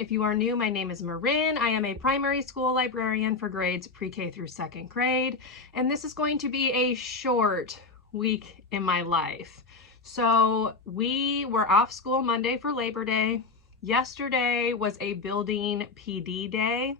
If you are new, my name is Marin. I am a primary school librarian for grades pre-K through second grade, and this is going to be a short week in my life. So we were off school Monday for Labor Day. Yesterday was a building PD day.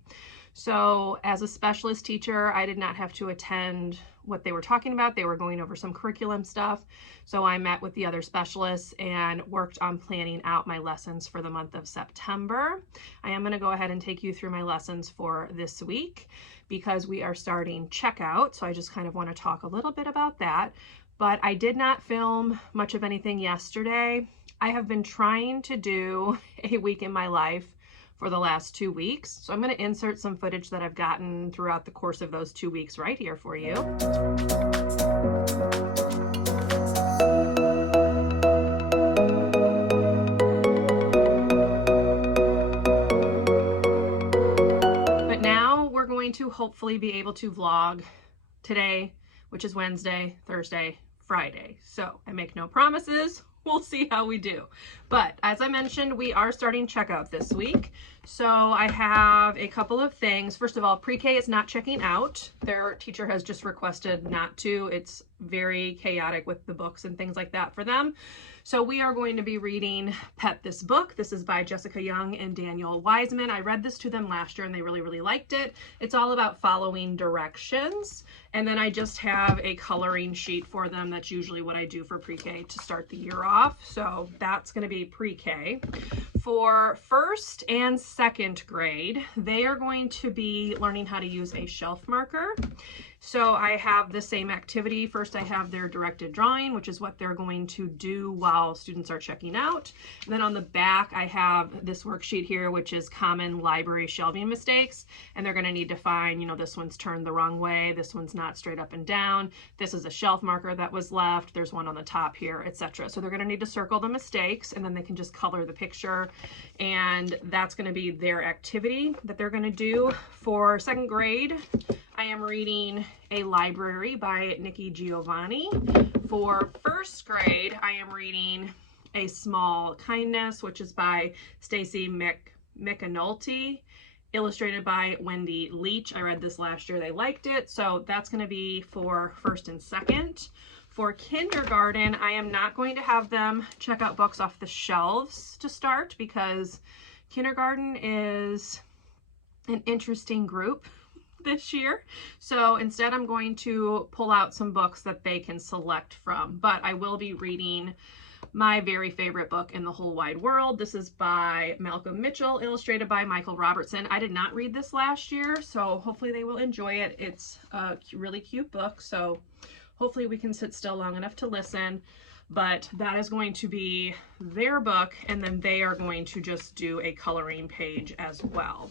So as a specialist teacher, I did not have to attend what they were talking about. They were going over some curriculum stuff. So I met with the other specialists and worked on planning out my lessons for the month of September. I am going to go ahead and take you through my lessons for this week because we are starting checkout. So I just kind of want to talk a little bit about that. But I did not film much of anything yesterday. I have been trying to do a week in my life for the last 2 weeks. So I'm going to insert some footage that I've gotten throughout the course of those 2 weeks right here for you. But now we're going to hopefully be able to vlog today, which is Wednesday, Thursday, Friday. So I make no promises. We'll see how we do. But as I mentioned, we are starting checkout this week. So I have a couple of things. First of all, pre-K is not checking out. Their teacher has just requested not to. It's very chaotic with the books and things like that for them. So we are going to be reading Pet This Book. This is by Jessica Young and Daniel Wiseman. I read this to them last year and they really, really liked it. It's all about following directions. And then I just have a coloring sheet for them. That's usually what I do for pre-K to start the year off. So that's going to be pre-K. For first and second grade, they are going to be learning how to use a shelf marker. So I have the same activity. First, I have their directed drawing, which is what they're going to do while students are checking out. And then on the back, I have this worksheet here, which is common library shelving mistakes. And they're going to need to find, this one's turned the wrong way. This one's not straight up and down. This is a shelf marker that was left. There's one on the top here, etc. So they're going to need to circle the mistakes and then they can just color the picture. And that's going to be their activity that they're going to do. For second grade, I am reading A Library by Nikki Giovanni. For first grade, I am reading A Small Kindness, which is by Stacy McAnulty, illustrated by Wendy Leach. I read this last year. They liked it. So that's going to be for first and second. For kindergarten, I am not going to have them check out books off the shelves to start because kindergarten is an interesting group this year. So instead I'm going to pull out some books that they can select from, but I will be reading my very favorite book in the whole wide world. This is by Malcolm Mitchell, illustrated by Michael Robertson. I did not read this last year, so hopefully they will enjoy it. It's a really cute book, so hopefully we can sit still long enough to listen. But that is going to be their book, and then they are going to just do a coloring page as well.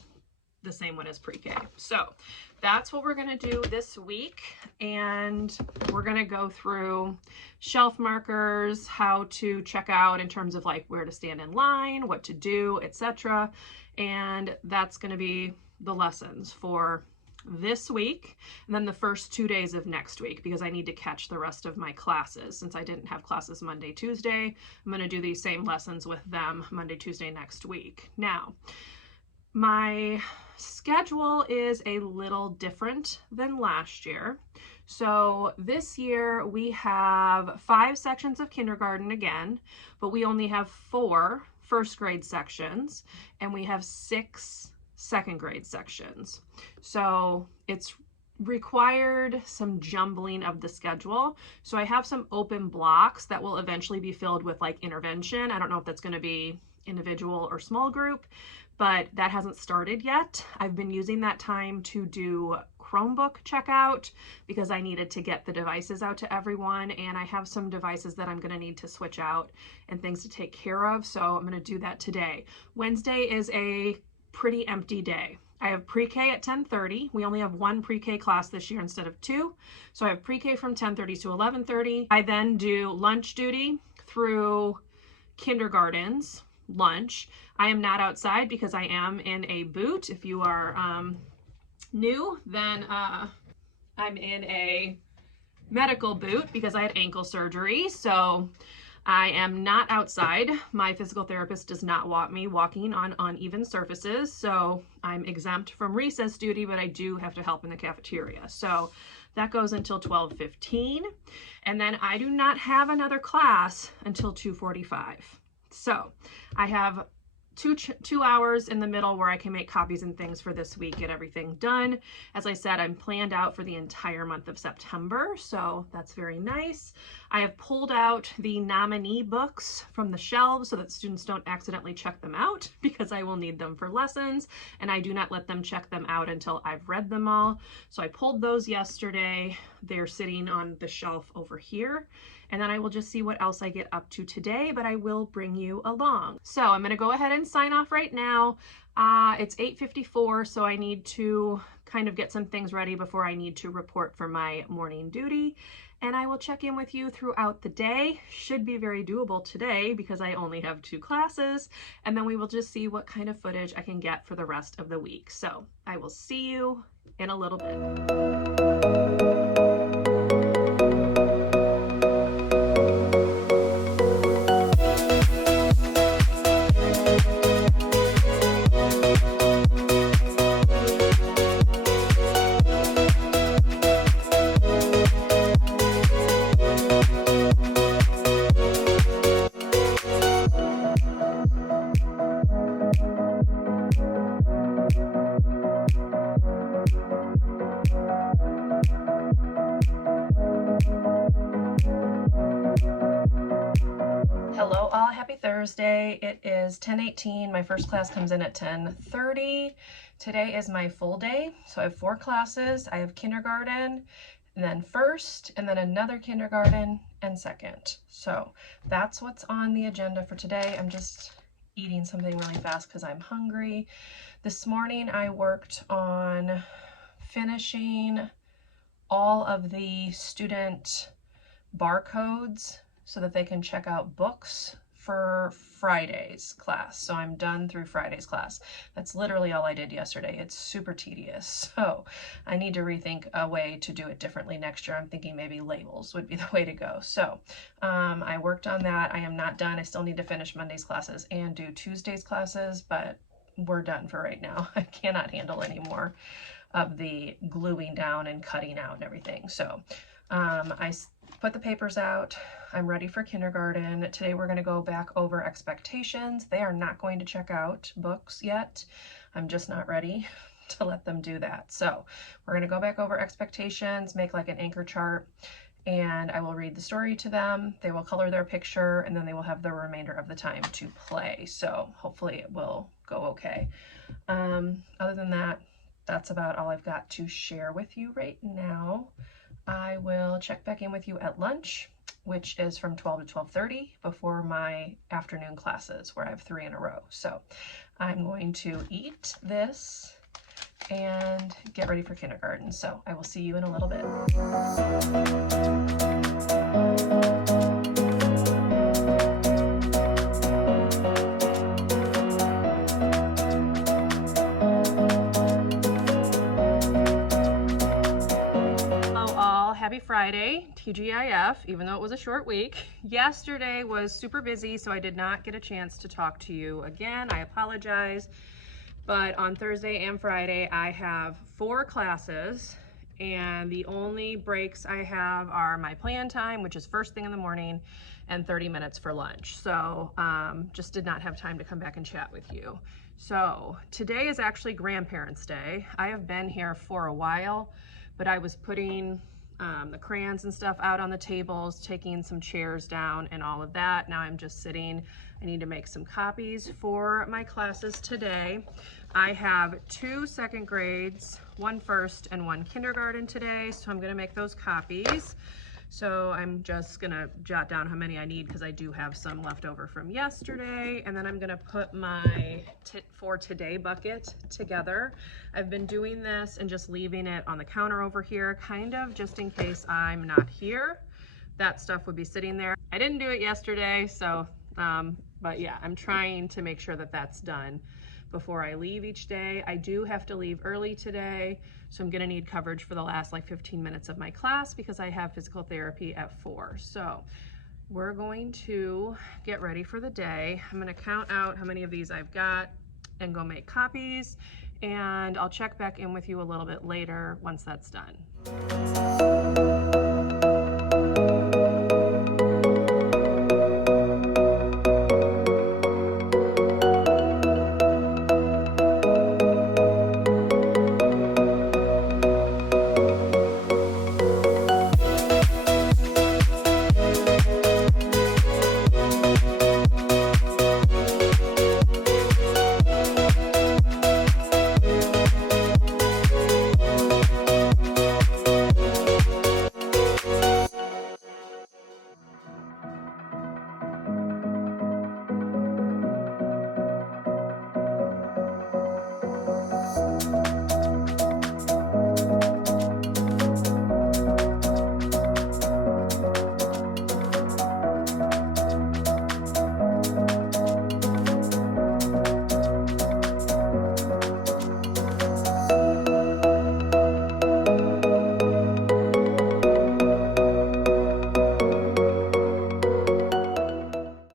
The same one as pre-K. So that's what we're going to do this week. And we're going to go through shelf markers, how to check out in terms of like where to stand in line, what to do, etc. And that's going to be the lessons for this week. And then the first 2 days of next week, because I need to catch the rest of my classes. Since I didn't have classes Monday, Tuesday, I'm going to do these same lessons with them Monday, Tuesday next week. Now, my schedule is a little different than last year. So this year we have 5 sections of kindergarten again, but we only have 4 first grade sections and we have 6 second grade sections. So it's required some jumbling of the schedule. So I have some open blocks that will eventually be filled with like intervention. I don't know if that's going to be individual or small group, but that hasn't started yet. I've been using that time to do Chromebook checkout because I needed to get the devices out to everyone, and I have some devices that I'm going to need to switch out and things to take care of, so I'm going to do that today. Wednesday is a pretty empty day. I have pre-K at 10:30. We only have 1 pre-K class this year instead of 2. So I have pre-K from 10:30 to 11:30. I then do lunch duty through kindergarten's lunch. I am not outside because I am in a boot. If you are new, then I'm in a medical boot because I had ankle surgery. So I am not outside. My physical therapist does not want me walking on uneven surfaces, so I'm exempt from recess duty, but I do have to help in the cafeteria. So that goes until 12:15, and then I do not have another class until 2:45. So I have two hours in the middle where I can make copies and things for this week, get everything done. As I said, I'm planned out for the entire month of September, so that's very nice. I have pulled out the nominee books from the shelves so that students don't accidentally check them out, because I will need them for lessons, and I do not let them check them out until I've read them all. So I pulled those yesterday. They're sitting on the shelf over here. And then I will just see what else I get up to today, but I will bring you along. So I'm gonna go ahead and sign off right now. It's 8:54, so I need to kind of get some things ready before I need to report for my morning duty. And I will check in with you throughout the day. Should be very doable today because I only have 2 classes. And then we will just see what kind of footage I can get for the rest of the week. So I will see you in a little bit. Hello all, happy Thursday. It is 10:18. My first class comes in at 10:30. Today is my full day. So I have 4 classes. I have kindergarten, and then first, and then another kindergarten and second. So that's what's on the agenda for today. I'm just eating something really fast because I'm hungry. This morning I worked on finishing all of the student barcodes so that they can check out books for Friday's class. So I'm done through Friday's class. That's literally all I did yesterday. It's super tedious. So I need to rethink a way to do it differently next year. I'm thinking maybe labels would be the way to go. So I worked on that. I am not done. I still need to finish Monday's classes and do Tuesday's classes, but we're done for right now. I cannot handle any more of the gluing down and cutting out and everything. So I put the papers out. I'm ready for kindergarten. Today we're going to go back over expectations. They are not going to check out books yet. I'm just not ready to let them do that. So we're going to go back over expectations, make like an anchor chart, and I will read the story to them. They will color their picture, and then they will have the remainder of the time to play. So hopefully it will go okay. Other than that, that's about all I've got to share with you right now. I will check back in with you at lunch, which is from 12 to 12:30 before my afternoon classes, where I have 3 in a row. So I'm going to eat this and get ready for kindergarten. So I will see you in a little bit. Happy Friday, TGIF, even though it was a short week. Yesterday was super busy, so I did not get a chance to talk to you again. I apologize. But on Thursday and Friday, I have 4 classes, and the only breaks I have are my plan time, which is first thing in the morning, and 30 minutes for lunch. So just did not have time to come back and chat with you. So today is actually Grandparents' Day. I have been here for a while, but I was putting the crayons and stuff out on the tables, taking some chairs down and all of that. Now I'm just sitting. I need to make some copies for my classes today. I have 2 second grades, 1 first and 1 kindergarten today, so I'm gonna make those copies. So I'm just gonna jot down how many I need because I do have some left over from yesterday. And then I'm gonna put my for today bucket together. I've been doing this and just leaving it on the counter over here, kind of just in case I'm not here. That stuff would be sitting there. I didn't do it yesterday, so, but yeah, I'm trying to make sure that that's done before I leave each day. I do have to leave early today, so I'm gonna need coverage for the last like 15 minutes of my class because I have physical therapy at 4. So we're going to get ready for the day. I'm gonna count out how many of these I've got and go make copies, and I'll check back in with you a little bit later once that's done.